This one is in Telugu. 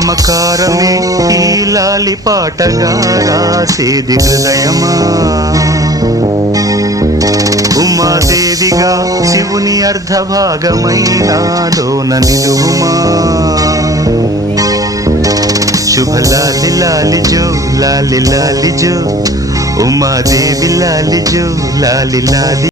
మమకారమే ఈ లాలి పాటగా రాసేది హృదయమా. ఉమాదేవిగా శివుని అర్ధభాగమైనాలోన నిలువుమా. శుభ లాలి లాలి జో లాలి లాలి జో, ఉమాదేవి లాలి జో లాలి లాలి.